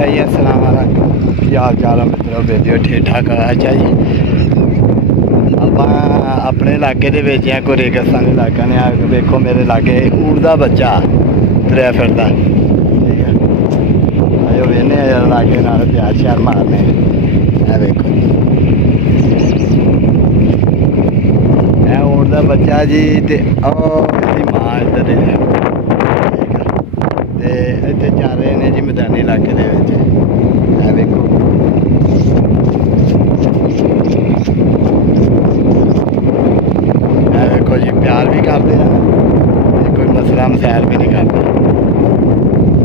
अच्छा जी अस्सलाम वालेकुम की हाल चाल है मित्रों बेलियो ठीक ठाक अच्छा जी ਆਪਾਂ ਆਪਣੇ ਇਲਾਕੇ ਦੇ ਵਿੱਚ ਆ ਕੋਈ ਰੇਗਿਸਤਾਨ ਇਲਾਕਾ ਨੇ ਆ ਵੇਖੋ ਮੇਰੇ ਲਾਗੇ ਊਠ ਦਾ ਬੱਚਾ ਤੁਰਿਆ ਫਿਰਦਾ ਠੀਕ ਹੈ ਆਇਓ ਵੇਨੇ ਲਾਗੇ ਨਾਲ ਪਿਆਰ ਸ਼ਿਆਰ ਮਾਰਨੇ ਇਹ ਵੇਖੋ ਇਹ ਊਠ ਦਾ ਬੱਚਾ ਜੀ ਤੇ ਉਹ ਇਹਦੀ ਮਾਂ ਇੱਧਰ ਹੈ ਤੇ ਇੱਥੇ ਚੱਲ ਰਹੇ ਨੇ ਜੀ ਮੈਦਾਨੀ ਇਲਾਕੇ ਦੇ ਵਿੱਚ ਇਹ ਵੇਖੋ देखो जी प्यार भी करते हैं कोई मसला मसैल भी नहीं करते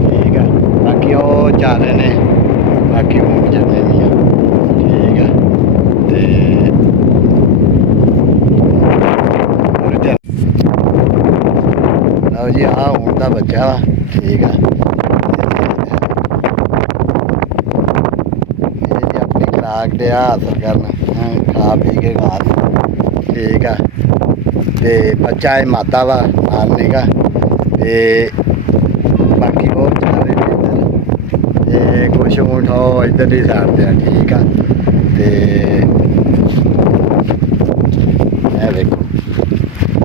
ठीक है बाकी वो चल रहे ने बाकी ऊँट चलने भी है ठीक है लो जी आ ऊँट का बच्चा वा ठीक है ये जी अपनी खुराक दे हासिल करना खा पी के घास ठीक है ते बच्चा है माता वा मारने का ते बाकी वो चारे इधर ते कुछ ऊँट हो इधर ही साइड पे ठीक है ते देखो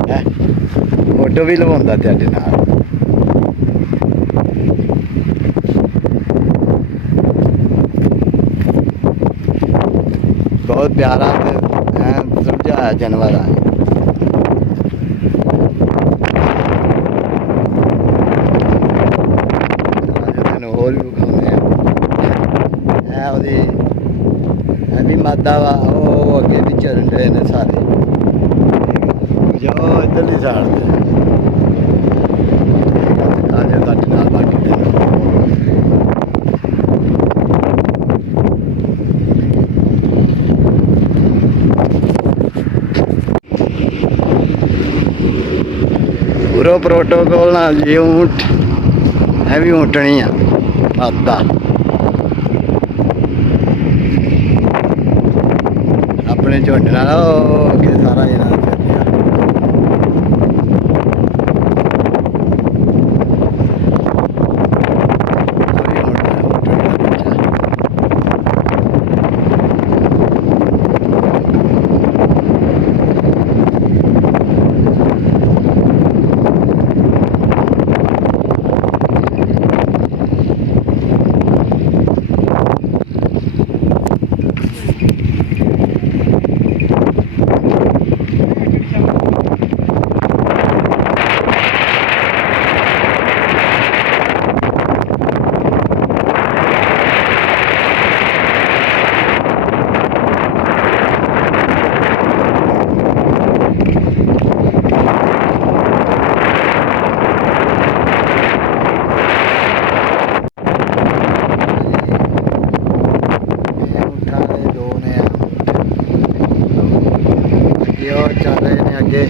है फोटो भी लवांदा तेरे नाल बहुत प्यारा समझाया जानवर है ਹੋਰ ਵੀ ਵਿਖਾਉਂਦੇ ਆ ਇਹ ਵੀ ਮਾਦਾ ਵਾ ਉਹ ਅੱਗੇ ਵੀ ਚੱਲ ਰਹੇ ਨੇ ਸਾਰੇ ਜੋ ਇੱਧਰਲੀ ਸਾਈਡ ਤੇ ਆ ਜਾ ਕੱਟ ਨਾਲ ਬਾਕੀ ਦੇ ਪੂਰਾ ਪ੍ਰੋਟੋਕੋਲ ਨਾਲ ਜੀ ਊਂਟ ਇਹ ਵੀ ਊਂਟਣੀ ਆ ਮਾਦਾ ਆਪਣੇ ਝੁੰਡ ਨਾਲ ਉਹ ਅੱਗੇ ਸਾਰਾ ਇਹਨਾਂ ਚੱਲ ਰਹੇ ਨੇ ਅੱਗੇ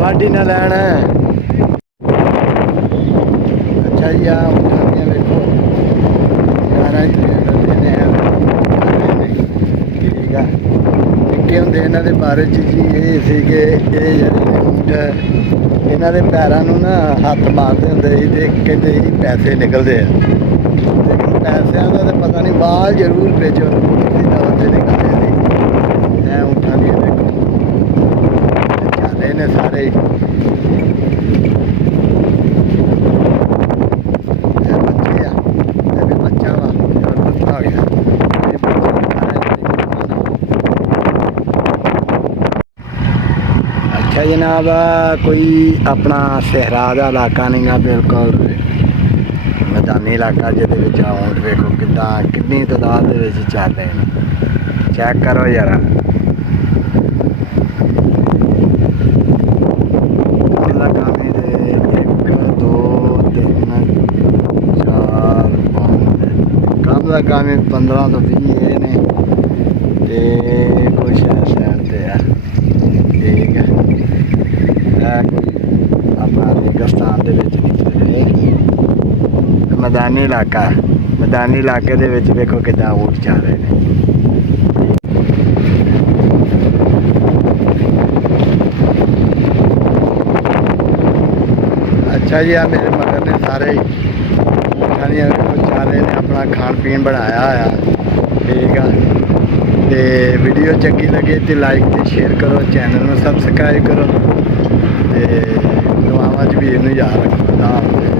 वाढ़ी ना लैन अच्छा जी आ उठानियाँ देखो यारा ठीक है निक्के होंदे इन्हां दे बारे च जी ये सी कि ये ऊँट इन्हां दे पैरां नूं ना हत्थ मारदे हुंदे सी ते कहंदे सी पैसे निकलदे लेकिन पैसों का तो पता नहीं बाल जरूर भेजो निकलते सी ऊँटां दी देखो ने सारे ਵਾ ਕੋਈ ਆਪਣਾ ਸਹਿਰਾ ਦਾ ਇਲਾਕਾ ਨਹੀਂਗਾ, ਬਿਲਕੁਲ ਮੈਦਾਨੀ ਇਲਾਕਾ ਜਿਹਦੇ ਵਿੱਚ ਊਂਠ ਵੇਖੋ ਕਿੱਦਾਂ ਕਿੰਨੀ ਤਾਦਾਦ ਦੇ ਵਿੱਚ ਚੱਲ ਰਹੇ ਨੇ। ਚੈੱਕ ਕਰੋ ਯਾਰ, ਕਾਮੇ ਦੇ 1 2 3 4 5 ਕੰਮ ਦਾ ਕਾਮੇ 15 ਤੋਂ 20 ਇਹ ਨੇ ਤੇ ਕੁਛ ਸ਼ਹਿਰ ਤੇ ਆ। ਠੀਕ ਹੈ, ਇਹ ਕੋਈ ਆਪਣਾ ਰੇਗਿਸਤਾਨ ਦੇ ਵਿੱਚ ਨਹੀਂ ਰਹੇ, ਮੈਦਾਨੀ ਇਲਾਕਾ, ਮੈਦਾਨੀ ਇਲਾਕੇ ਦੇ ਵਿੱਚ ਵੇਖੋ ਕਿੱਦਾਂ ਊਂਠ ਚੱਲ ਰਹੇ ਨੇ। ਅੱਛਾ ਜੀ, ਆ ਮੇਰੇ ਮਗਰ ਨੇ ਸਾਰੇ ਖਾਣੀਆਂ ਚੱਲ ਰਹੇ ਨੇ, ਆਪਣਾ ਖਾਣ ਪੀਣ ਬਣਾਇਆ ਹੋਇਆ। ਠੀਕ ਆ, ਤੇ ਵੀਡੀਓ ਚੰਗੀ ਲੱਗੇ ਤੇ ਲਾਈਕ ਤੇ ਸ਼ੇਅਰ ਕਰੋ, ਚੈਨਲ ਨੂੰ ਸਬਸਕ੍ਰਾਈਬ ਕਰੋ ਤੇ ਦੁਆਵਾਂ 'ਚ ਵੀਰ ਨੂੰ ਯਾਦ ਰੱਖੋ।